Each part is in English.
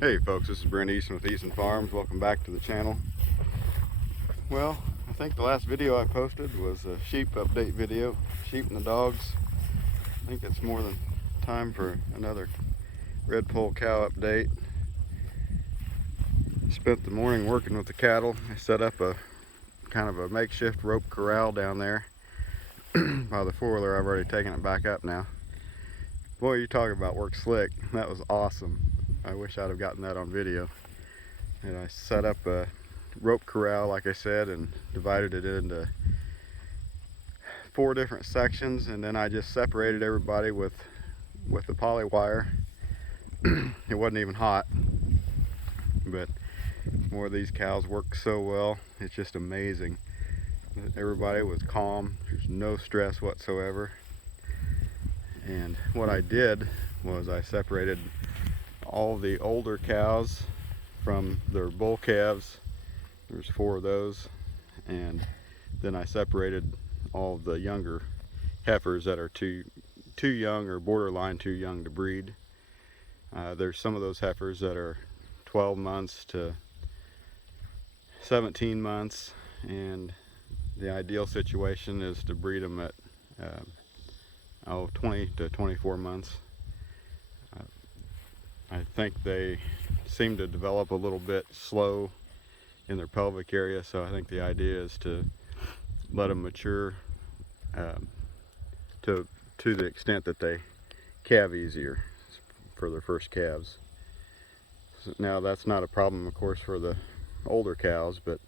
Hey folks, this is Brent Easton with Easton Farms. Welcome back to the channel. Well, I think the last video I posted was a sheep update video, sheep and the dogs. I think it's more than time for another red poll cow update. Spent the morning working with the cattle. I set up a kind of a makeshift rope corral down there by the four-wheeler. I've already taken it back up now. Boy, you talk about work slick. That was awesome. I wish I'd have gotten that on video. And I set up a rope corral, like I said, and divided it into 4 different sections, and then I just separated everybody with the poly wire. It wasn't even hot, but more of these cows work so well. It's just amazing. Everybody was calm. There's no stress whatsoever. And what I did was I separated all the older cows from their bull calves. There's 4 of those, and then I separated all the younger heifers that are too young or borderline too young to breed. There's some of those heifers that are 12 months to 17 months, and the ideal situation is to breed them at 20 to 24 months. I think they seem to develop a little bit slow in their pelvic area, so I think the idea is to let them mature to the extent that they calve easier for their first calves. Now that's not a problem, of course, for the older cows, but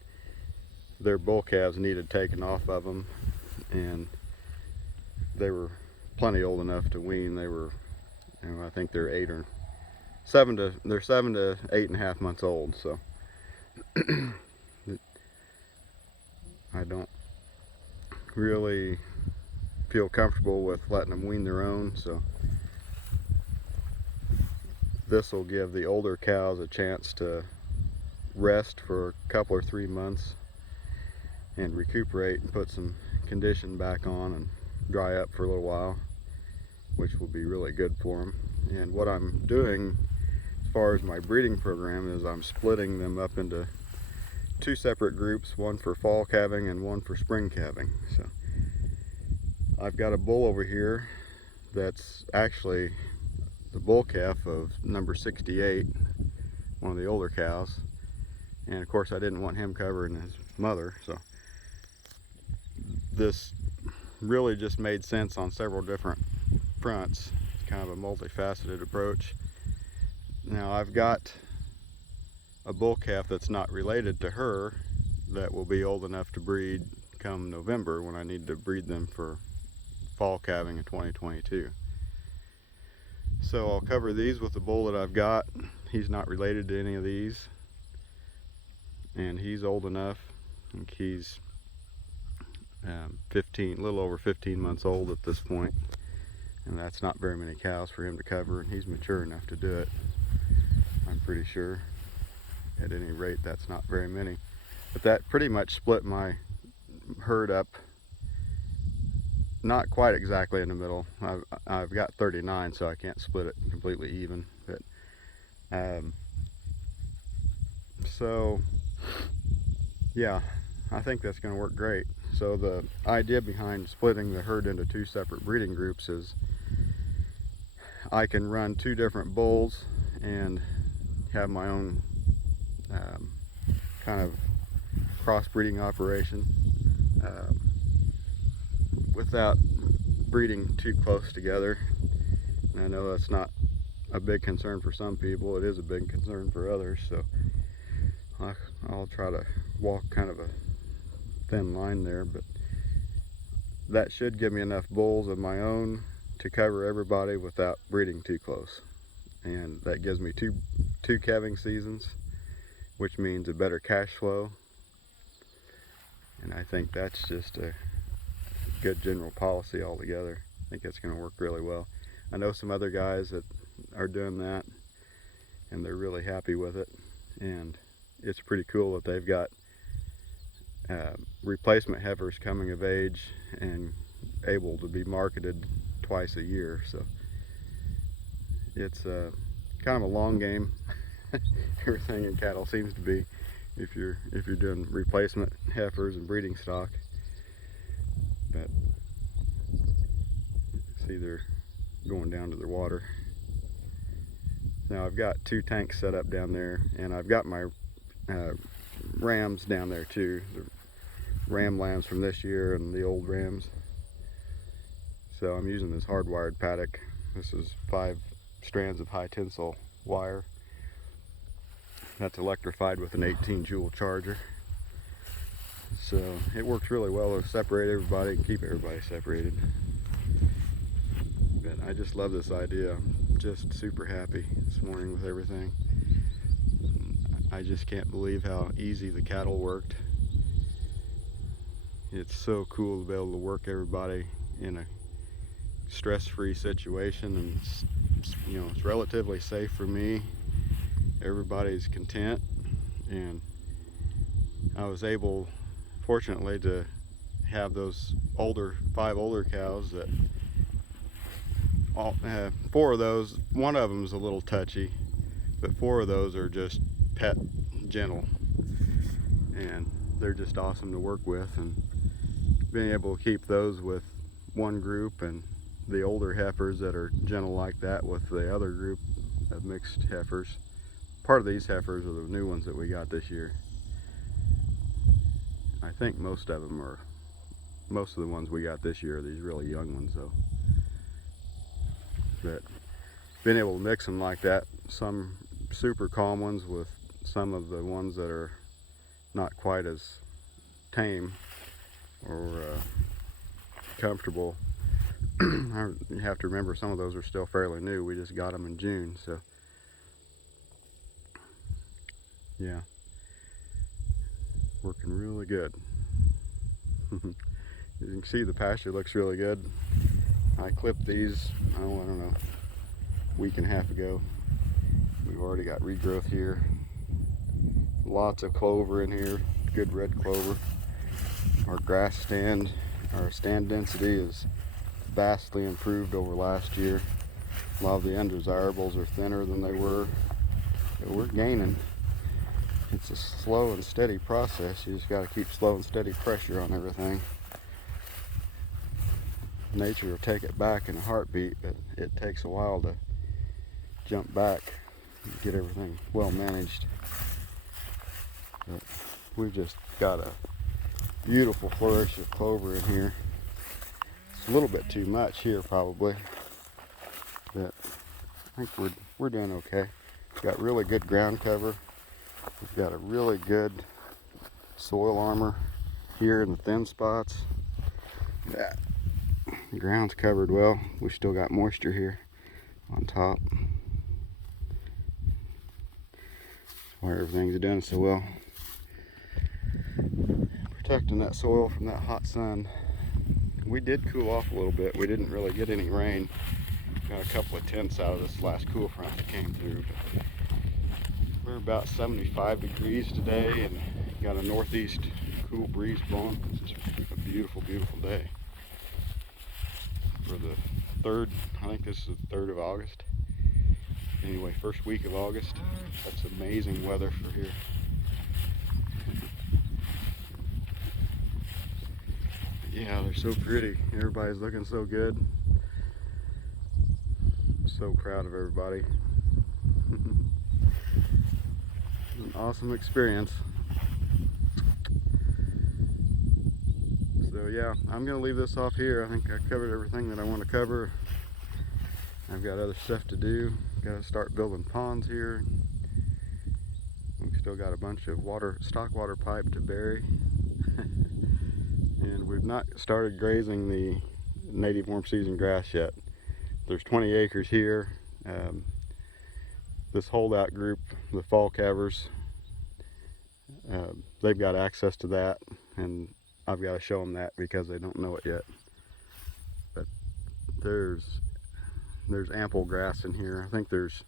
their bull calves needed taken off of them, and they were plenty old enough to wean. They were, I think they're 7 to 8.5 months old, so I don't really feel comfortable with letting them wean their own, so this will give the older cows a chance to rest for a couple or 3 months and recuperate and put some condition back on and dry up for a little while, which will be really good for them. And what I'm doing as far as my breeding program is I'm splitting them up into 2 separate groups, one for fall calving and one for spring calving. So I've got a bull over here that's actually the bull calf of number 68, one of the older cows, and of course I didn't want him covering his mother, so this really just made sense on several different fronts. It's kind of a multifaceted approach. Now I've got a bull calf that's not related to her that will be old enough to breed come November when I need to breed them for fall calving in 2022. So I'll cover these with the bull that I've got. He's not related to any of these, and he's old enough. I think he's a little over 15 months old at this point, and that's not very many cows for him to cover, and he's mature enough to do it, I'm pretty sure. At any rate, that's not very many. But that pretty much split my herd up, not quite exactly in the middle. I've got 39, so I can't split it completely even, but so yeah, I think that's going to work great. So the idea behind splitting the herd into 2 separate breeding groups is I can run 2 different bulls and have my own kind of crossbreeding operation without breeding too close together. And I know that's not a big concern for some people. It is a big concern for others, so I'll try to walk kind of a thin line there, but that should give me enough bulls of my own to cover everybody without breeding too close. And that gives me two calving seasons, which means a better cash flow. And I think that's just a good general policy altogether. I think that's going to work really well. I know some other guys that are doing that, and they're really happy with it. And it's pretty cool that they've got replacement heifers coming of age and able to be marketed twice a year. So it's kind of a long game. everything in cattle seems to be, if you're doing replacement heifers and breeding stock. But see, they're going down to their water. Now I've got 2 tanks set up down there, and I've got my rams down there too. The ram lambs from this year and the old rams. So I'm using this hardwired paddock. This is 5 strands of high tensile wire. That's electrified with an 18 joule charger. So it works really well to separate everybody and keep everybody separated. But I just love this idea. I'm just super happy this morning with everything. I just can't believe how easy the cattle worked. It's so cool to be able to work everybody in a stress-free situation, and it's relatively safe for me. Everybody's content, and I was able, fortunately, to have those 5 older cows that 4 of those, one of them is a little touchy, but 4 of those are just pet gentle, and they're just awesome to work with. And being able to keep those with one group, and the older heifers that are gentle like that with the other group of mixed heifers. Part of these heifers are the new ones that we got this year. I think most of the ones we got this year are these really young ones though. But being able to mix them like that, some super calm ones with some of the ones that are not quite as tame or comfortable. You have to remember, some of those are still fairly new. We just got them in June, so yeah, working really good. You can see the pasture looks really good. I clipped these, I don't know, a week and a half ago. We've already got regrowth here. Lots of clover in here, good red clover. Our grass stand, our stand density is vastly improved over last year. A lot of the undesirables are thinner than they were, but we're gaining. It's a slow and steady process. You just got to keep slow and steady pressure on everything. Nature will take it back in a heartbeat, but it takes a while to jump back and get everything well managed. But we've just got a beautiful flourish of clover in here. It's a little bit too much here probably, but I think we're doing okay. We've got really good ground cover. We've got a really good soil armor here in the thin spots. Yeah, the ground's covered well. We still got moisture here on top. That's why everything's doing so well. Protecting that soil from that hot sun. We did cool off a little bit. We didn't really get any rain. Got a couple of tenths out of this last cool front that came through. But we're about 75 degrees today and got a northeast cool breeze blowing. It's just a beautiful, beautiful day. For the 3rd, I think this is the 3rd of August. Anyway, first week of August. That's amazing weather for here. Yeah, they're so pretty. Everybody's looking so good. I'm so proud of everybody. It was an awesome experience. So yeah, I'm gonna leave this off here. I think I covered everything that I want to cover. I've got other stuff to do. Got to start building ponds here. We've still got a bunch of stock water pipe to bury. And we've not started grazing the native warm season grass yet. There's 20 acres here. This holdout group, the fall calvers, they've got access to that, and I've got to show them that because they don't know it yet. But there's ample grass in here. I think there's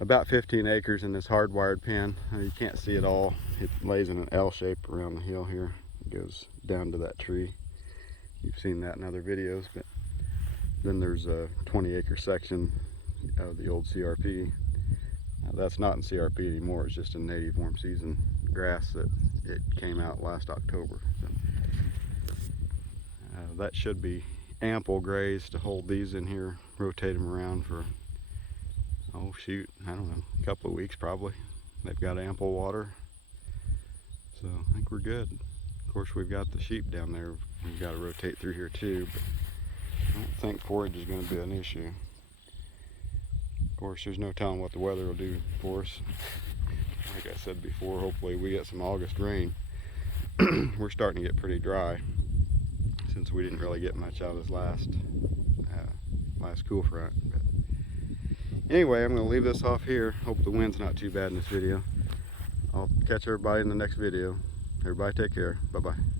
about 15 acres in this hardwired pen. You can't see it all. It lays in an L shape around the hill here. It goes down to that tree. You've seen that in other videos. But then there's a 20 acre section of the old CRP that's not in CRP anymore. It's just a native warm season grass that it came out last October. So, that should be ample graze to hold these in here, rotate them around for, oh shoot, I don't know, a couple of weeks probably. They've got ample water, so I think we're good. Of course, we've got the sheep down there we've got to rotate through here too, but I don't think forage is going to be an issue. Of course, there's no telling what the weather will do for us. Like I said before, hopefully we get some August rain. We're starting to get pretty dry since we didn't really get much out of this last cool front. But anyway, I'm going to leave this off here. Hope the wind's not too bad in this video. I'll catch everybody in the next video. Everybody take care. Bye-bye.